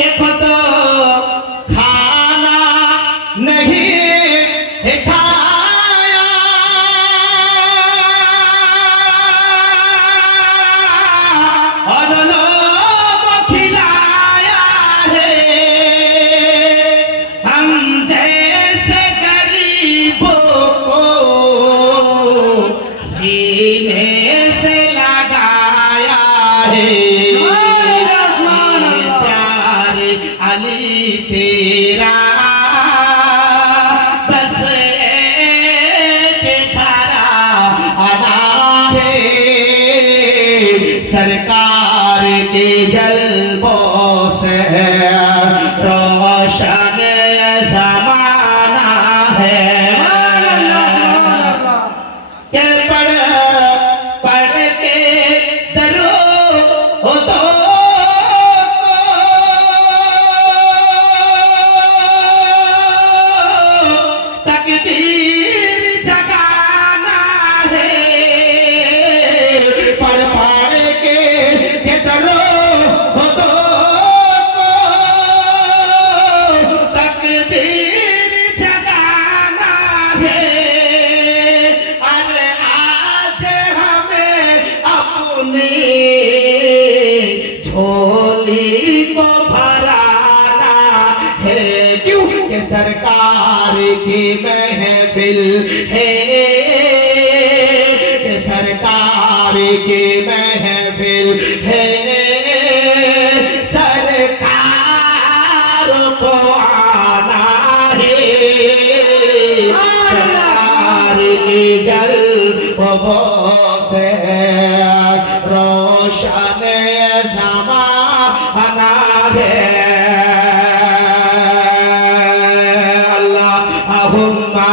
देखो तो खाना नहीं खाया और लोगों खिलाया है हम जैसे गरीबों को सीने से लगाया है अली तेरा बस एक धारा अदा है सरकार के जलवों से रोशन ज़माना है के पढ़ पढ़ के दरो हो तो तकदीर जगाना है पढ़ पढ़ के दरो हो तो तकदीर जगाना है अरे आज हमें अपनी झोली को भराना है क्यों कि सरकार की महफिल है कि सरकार की महफिल है सरकार को आना है सरकार की जलवों से रोशन ज़माना है अल्लाहुम्मा